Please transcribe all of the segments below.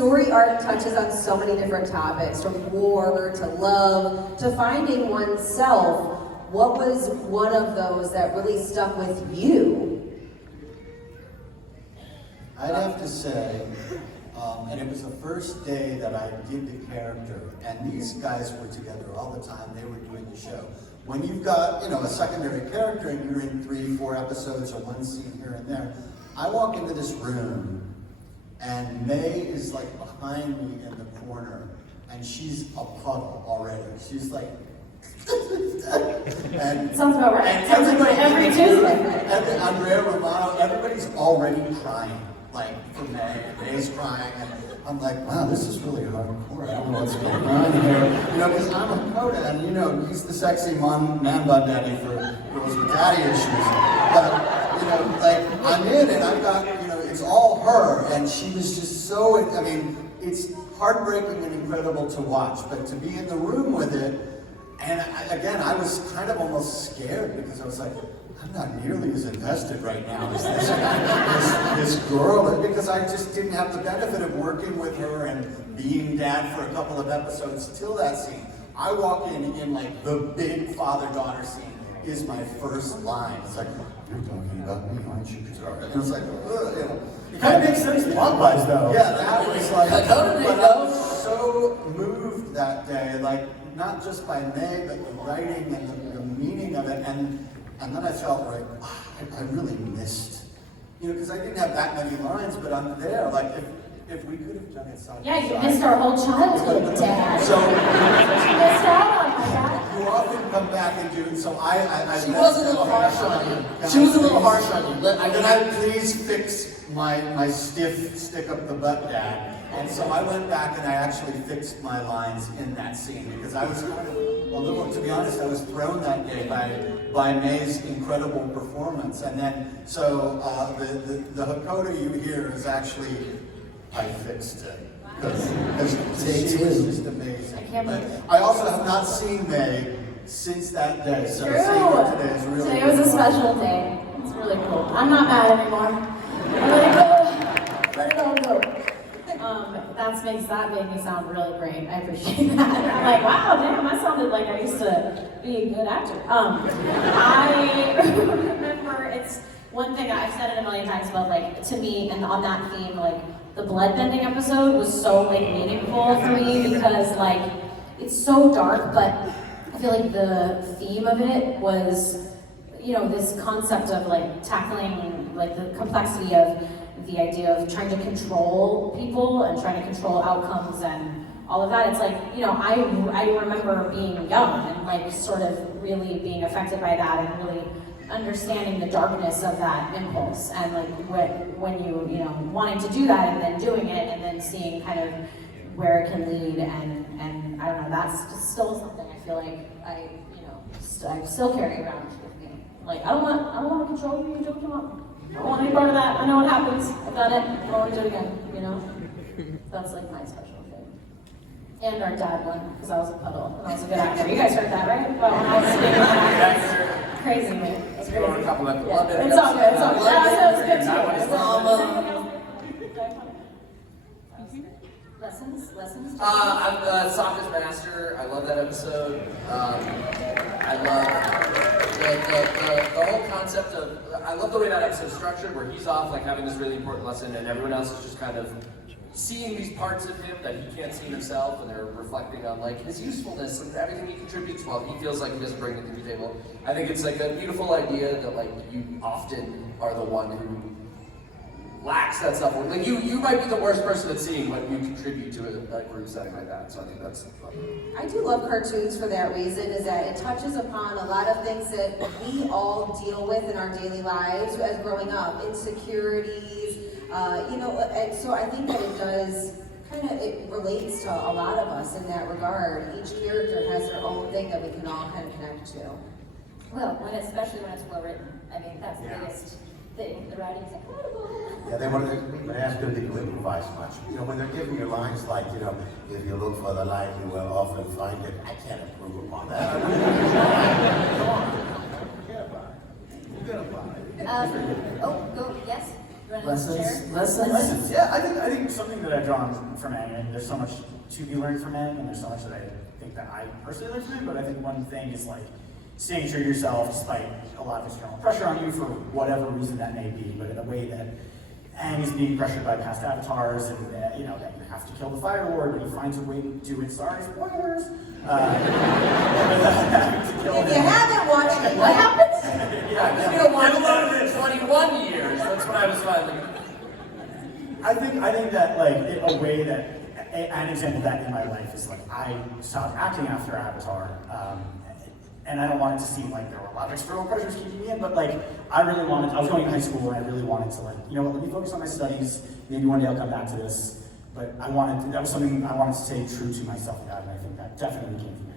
story arc touches on so many different topics, from war to love to finding oneself. What was one of those that really stuck with you? I'd have to say, and it was the first day that I did the character, and these guys were together all the time. They were doing the show. When you've got, a secondary character and you're in 3-4 episodes or one scene here and there, I walk into this room and Mae is like behind me in the corner and she's a puddle already. She's like, and sounds about right. And every Tuesday. And Andrea Romano, everybody's already crying, like for Mae. Mae's crying, and I'm like, wow, this is really hardcore. I don't know what's going on here, because I'm a Coda, and he's the sexy man bun daddy for girls with daddy issues. But I'm in, and I've got, it's all her, and she was just so. It's heartbreaking and incredible to watch, but to be in the room with it. And I was kind of almost scared because I was like, I'm not nearly as invested right now as this girl, because I just didn't have the benefit of working with her and being dad for a couple of episodes till that scene. I walk in like the big father-daughter scene is my first line. It's like, you're talking about me, aren't you, Katara? And it was like, It kind of makes sense plot-wise, though. Yeah, that was like, but I was so moved that day, like, not just by Mae, but the writing and the meaning of it, and then I felt like, I really missed, because I didn't have that many lines, but I'm there, like, if we could have done it side by side. Yeah, you missed our whole childhood, Dad. So, you missed out on that. you often come back and do, so I She was a little harsh on you. She was a little harsh on you. Can I please fix my stiff stick-up-the-butt dad? And so I went back and I actually fixed my lines in that scene because I was kind of a little, to be honest, I was thrown that day by Mae's incredible performance. And then, so the Hakoda you hear is actually, I fixed it. Because she was just amazing. But I also have not seen Mae since that day. So seeing her today is really Today was a special day. It's really cool. I'm not mad anymore. Let it go. Let it all go. That made me sound really great. I appreciate that. I'm like, wow, damn, I sounded like I used to be a good actor. I remember it's one thing I've said it a million times, but like to me, and on that theme, like the bloodbending episode was so like meaningful for me because like it's so dark, but I feel like the theme of it was, this concept of like tackling like the complexity of the idea of trying to control people and trying to control outcomes and all of that. It's like, I remember being young and like sort of really being affected by that and really understanding the darkness of that impulse and like when you wanting to do that and then doing it and then seeing kind of where it can lead and I don't know, that's still something I feel like I still carry around with me. Like I don't want to control you, do what you want. I don't want any part of that. I know what happens. I've done it. I don't want to do it again, That's like my special thing. And our dad one, because I was a puddle and I was a good actor. You guys heard that, right? About when I was being an actor. Crazy, man. It's crazy. A couple of yeah. It's all good. It's all good. That was good too. Lessons? I'm Sokka's Master. I love that episode. I love the whole concept of, I love the way that episode's structured, where he's off like having this really important lesson and everyone else is just kind of seeing these parts of him that he can't see himself, and they're reflecting on like his usefulness and everything he contributes while he feels like he doesn't bring anything to the table. I think it's like a beautiful idea that like you often are the one who lacks that stuff. Like you might be the worst person at seeing what you contribute to a group setting like that. So I think that's fun. I do love cartoons for that reason, is that it touches upon a lot of things that we all deal with in our daily lives as growing up, insecurities, and so I think that it does it relates to a lot of us in that regard. Each character has their own thing that we can all kind of connect to. Well, especially when it's well written. I mean, that's the biggest thing. The writing's incredible. Yeah, they ask them to improvise much. When they're giving you lines like, if you look for the light, you will often find it. I can't improve upon that. Come on. Forget about it. Go, yes? You Lessons. Yeah, I think something that I've drawn from Aang, and there's so much to be learned from Aang, and there's so much that I think that I personally learned from him, but I think one thing is like staying true to yourself despite a lot of external pressure on you for whatever reason that may be, but in a way that Aang is being pressured by past avatars, and that you have to kill the Fire Lord, but he finds a way to do it. Sorry, spoilers. If you haven't watched it, what happens? Yeah, you don't watch it in 21 years. That's what I was finding. I think that like a way that an example of that in my life is like I stopped acting after Avatar, and I don't want it to seem like there were a lot of external pressures keeping me in, but like I was going to high school and I really wanted to let me focus on my studies. Maybe one day I'll come back to this, but that was something I wanted to stay true to myself about, and I think that definitely came from me.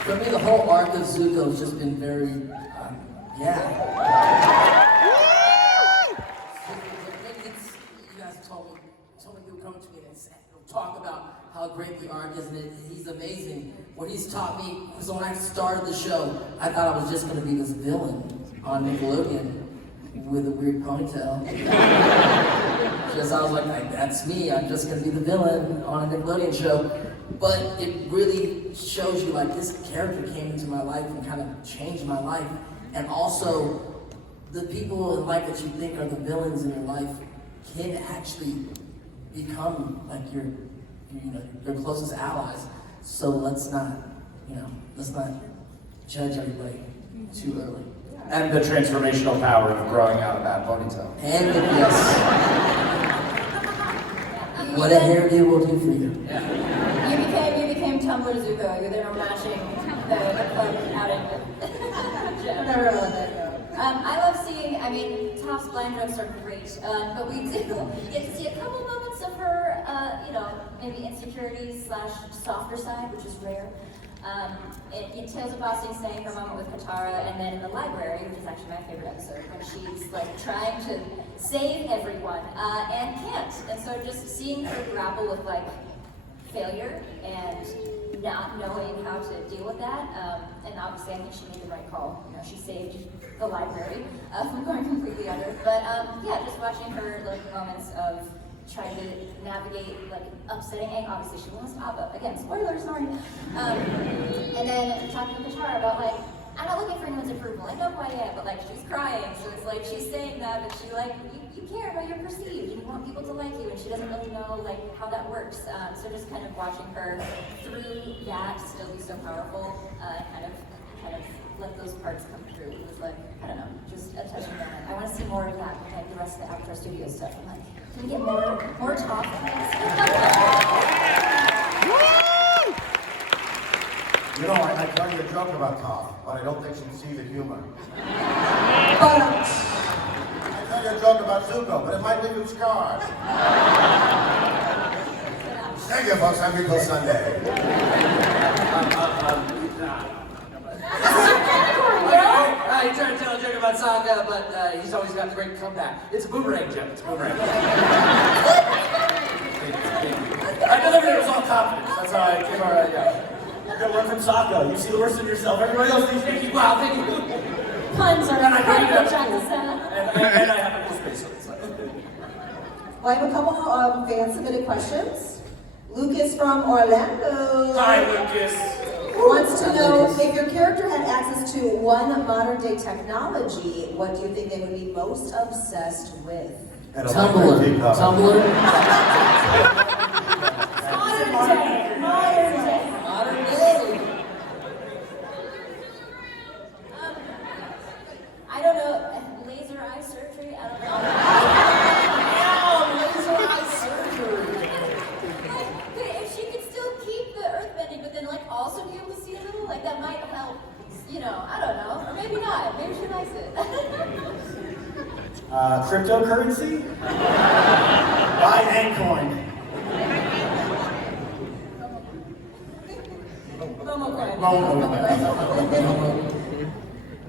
For me, the whole arc of Zuko has just been very, yeah. You guys told me you were coming to me and talk about how great the arc is, and he's amazing. What he's taught me was when I started the show, I thought I was just going to be this villain on Nickelodeon with a weird ponytail. I was like, that's me, I'm just gonna be the villain on a Nickelodeon show. But it really shows you like this character came into my life and kind of changed my life. And also, the people in life that you think are the villains in your life can actually become like your closest allies. So let's not judge everybody too early. And the transformational power of growing out of that ponytail. And yes. What a hairdo will do for you. You became Tumblr Zuko. You're there matching the club outing with Jim. Never let that go. I love seeing, Toph's blind jokes are great, but we do get to see a couple moments of her, maybe insecurities / softer side, which is rare. In Tales of Bossing saying her moment with Katara, and then in the library, which is actually my favorite episode, when she's like trying to save everyone and can't. And so just seeing her grapple with like failure and not knowing how to deal with that, and obviously I think she made the right call. She saved the library from going completely under. But just watching her like moments of trying to navigate like upsetting Aang. Obviously she wants Appa. Again, spoilers, sorry. And then talking to Katara about like, I'm not looking for anyone's approval. I know who I am, but like she's crying, so it's like she's saying that, but she like you care how you're perceived and you want people to like you, and she doesn't really know like how that works. So just kind of watching her through that still be so powerful, kind of let those parts come through. It was like, I don't know, just a touching moment. I want to see more of that with like the rest of the Avatar Studio stuff. I'm like, can we get more talk on this? You know, I tell you a joke about Toph, but I don't think she'd see the humor. I tell you a joke about Zuko, but it might leave him scarred. Thank you, folks. I'm here till Sunday. He tried to tell a joke about Sokka, but he's always got the great comeback. It's a boomerang joke. It's a boomerang. I delivered it with all confidence. That's how I came out. Yeah. You're gonna learn from Sokka. You see the worst in yourself. Everybody else thinks thank you. Wow, thank you. Puns are incredible, Jack Sena. And I have a cool space on the side. Well, I have a couple of fan-submitted questions. Lucas from Orlando. Hi, Lucas. Wants to know if your character had access to one modern-day technology, what do you think they would be most obsessed with? Tumblr. Modern day. I don't know, laser eye surgery? I don't know. Laser eye surgery. If she could still keep the earth bending, but then like also be able to see a little, like that might help, I don't know. Or maybe not, maybe she likes it. Cryptocurrency? Buy Aangcoin.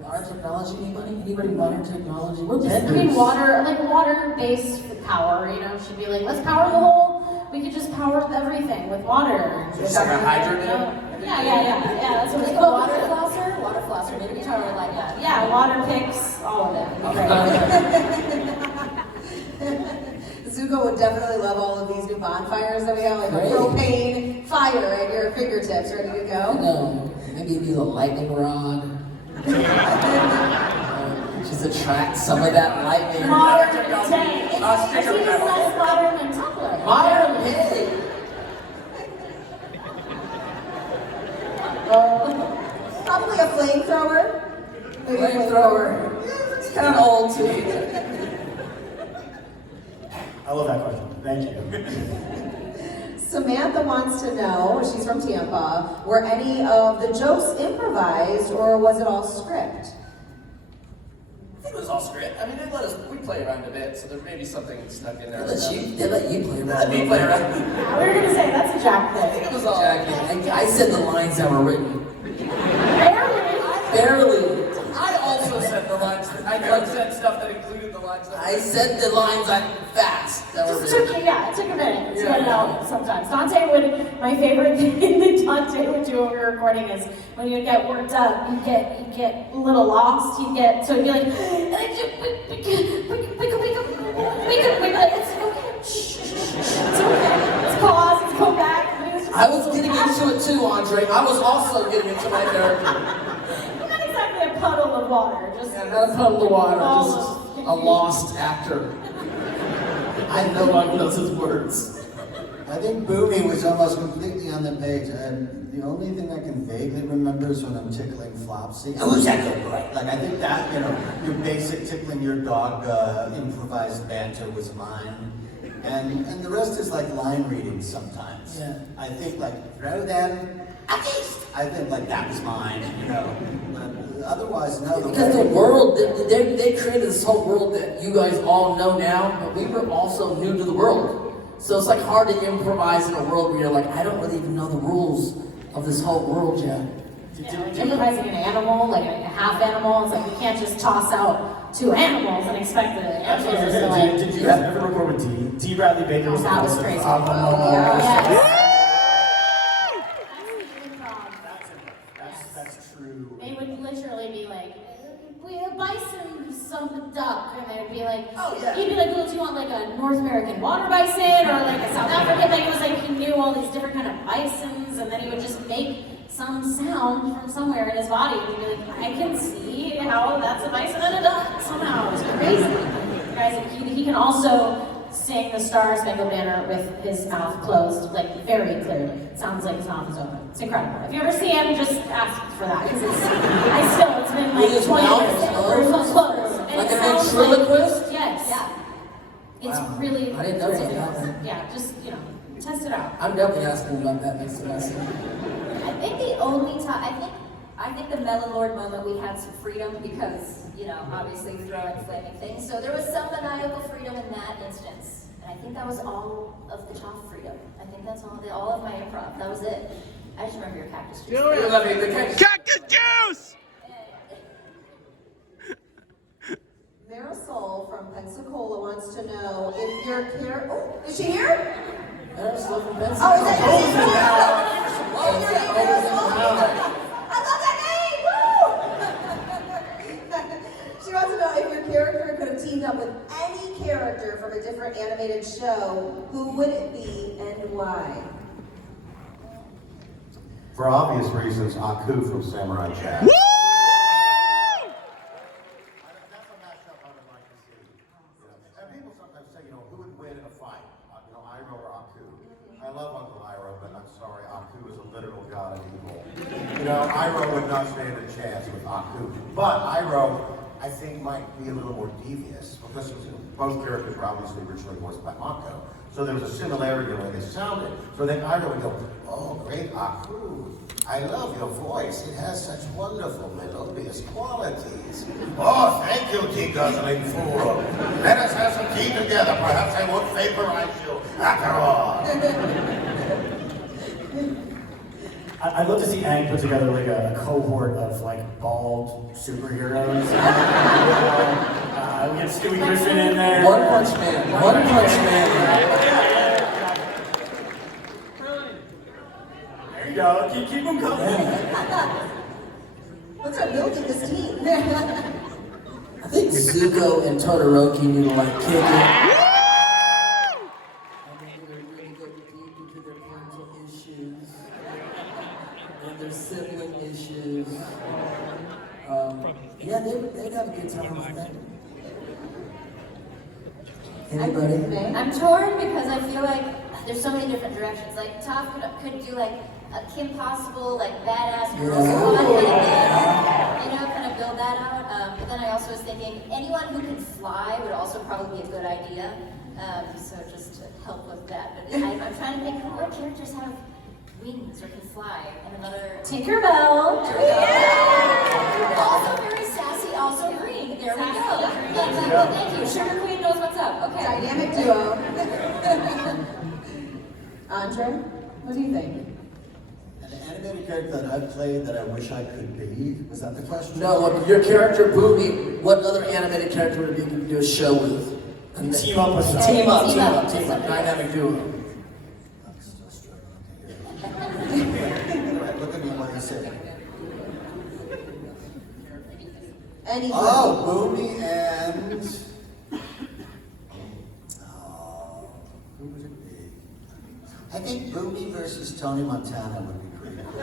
Modern technology, anybody modern technology? We're dead. Water-based power, she'd be like, let's power the whole, we could just power everything with water. Just like a hydrant? Yeah, that's what it's called. Water flosser? So maybe totally like that. Yeah, water picks, all of it. Zuko would definitely love all of these new bonfires that we have, like a propane fire at your fingertips, ready to go. No, maybe use a lightning rod. Just attract some of that lightning. Modern day. It's even less modern than Tumblr. Modern day. Probably a flamethrower. Flamethrower. It's kind of old too. I love that question. Thank you. Samantha wants to know, she's from Tampa, were any of the jokes improvised or was it all script? I think it was all script. I mean, we play around a bit, so there may be something stuck in there. They let you play Let me play around. Yeah, we were gonna say that's a Jack I think thing. it was all. Jackie, I said the lines that were written. Barely. I also said the lines. I said stuff that included the lines. I said the lines fast that were Just written. took, it took a minute to Yeah. get it out sometimes. My favorite thing that Dante would do when we were recording is when you would get worked up, you'd get a little lost, so he'd be like, it's okay, let's pause, let's go back. I was getting into it too, Andre. I was also getting into my character. Not exactly a puddle of water, just Yeah, not a puddle of water, just almost. a lost actor. I know one knows his words. I think Boomy was almost completely on the page. The only thing I can vaguely remember is when I'm tickling Flopsy. Who's that good boy? Like, I think that, your basic tickling your dog improvised banter was mine. And the rest is like line reading sometimes. Yeah. I think like, throw them at least. I think like that was mine, But otherwise, no. Because the world, they created this whole world that you guys all know now, but we were also new to the world. So it's like hard to improvise in a world where you're like, I don't really even know the rules of this whole world yet. Yeah, like improvising an animal, like a half animal, it's like we can't just toss out two animals and expect the answers to like... Did you guys ever record with D? Bradley Baker was the That was voice of crazy. Aang. That's true. They would literally be like, we have bison, some duck, and they'd be like, Oh, yeah. he'd be like, well, do you want like a North American water bison or like a South African? Like it was like he knew all these different kind of bisons, and then he would just make some sound from somewhere in his body, and he'd be like, I can see how that's a bison and a duck somehow. It was crazy. Guys, he can also sing the Star Spangled Banner with his mouth closed, like very clearly. It sounds like his mouth is open. It's incredible. If you ever see him, just ask for that, because it's been like With his 20 mouth years. Where it's closed. And Like it a sounds ventriloquist? Yes. Yeah. It's really I didn't know crazy. that. Yeah, just, test it out. I'm definitely asking about that next semester. I think the only time, I think the Melon Lord moment we had some freedom because, obviously throwing flaming things. So there was some maniacal freedom in that instance. And I think that was all of the Toph freedom. I think that's all of my improv. That was it. I just remember your cactus juice. Cactus juice! Marisol from Pensacola wants to know if your character. Oh, is she here? I'm still from Pennsylvania. Oh, is that I love that name! Woo! She wants to know if your character could have teamed up with any character from a different animated show, who would it be and why? For obvious reasons, Aku from Samurai Jack. Woo! That's a matchup I would like to see. And people sometimes say, who would win in a fight? Iroh or Aku? I love Uncle Iroh, but I'm sorry, Aku is a literal god of evil. Iroh would not stand a chance with Aku. But Iroh, I think, might be a little more devious, because both characters were obviously originally voiced by Mako. So there was a similarity in the way they sounded. So then Iroh would go, oh, great Aku. I love your voice. It has such wonderful melodious qualities. Oh, thank you, tea guzzling fool. Let us have some tea together. Perhaps I won't vaporize you after all. I'd love to see Aang put together like a cohort of like bald superheroes. We get Stewie Griffin in there. One Punch Man. One Punch Man. There you go. Keep them coming. Let's start building this team. I think Zuko and Todoroki need to like kick it. I think they're really go deep into their parental issues and their sibling issues. Yeah, they'd have a good time with that. Anybody? I'm torn because I feel like there's so many different directions. Like Toph could do like a Kim Possible, like badass girl squad kind of thing, you know, kind of build that out. But then I also was thinking anyone who can fly would also probably be a good idea. So just to help with that. But I'm trying to think what characters have wings or can fly, and another Tinkerbell. There we go. Also very sassy, also green. There we go. Thank you. Sugar Queen knows what's up. Okay. Dynamic duo. Andre, what do you think? An animated character that I've played that I wish I could be? Was that the question? No, look, your character, Boomy, what other animated character would it be to do a show with? And Team up with someone. Team up. Dynamic duo. I'm still struggling. Okay, all right, look at me when you say. Any Oh, Boomy and. Who would it be? I think Boomy versus Tony Montana would be pretty cool.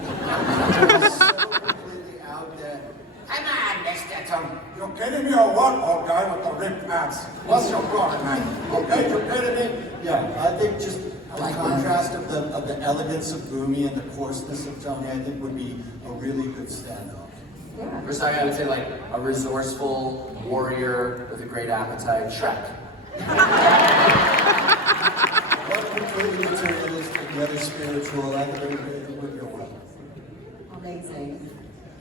He's so completely out there. Come on, Mr. Tony. You kidding me or what, old guy with the ripped abs? What's your problem, man? Okay, you kidding me? Yeah, I think just the contrast of the elegance of Boomy and the coarseness of Tony, I think would be a really good standoff. Yeah. For Sokka, I would say like a resourceful warrior with a great appetite, Shrek. One completely materialistic, the other spiritual, I think it would go well. Amazing.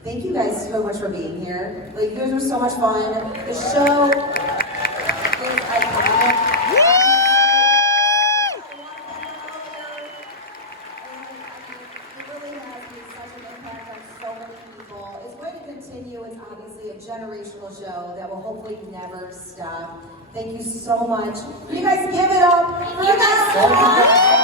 Thank you guys so much for being here. Like, you guys were so much fun. The show is iconic. It really has made such an impact on so many people. It's going to continue. It's obviously a generational show that will hopefully never stop. Thank you so much. You guys give it up for the best.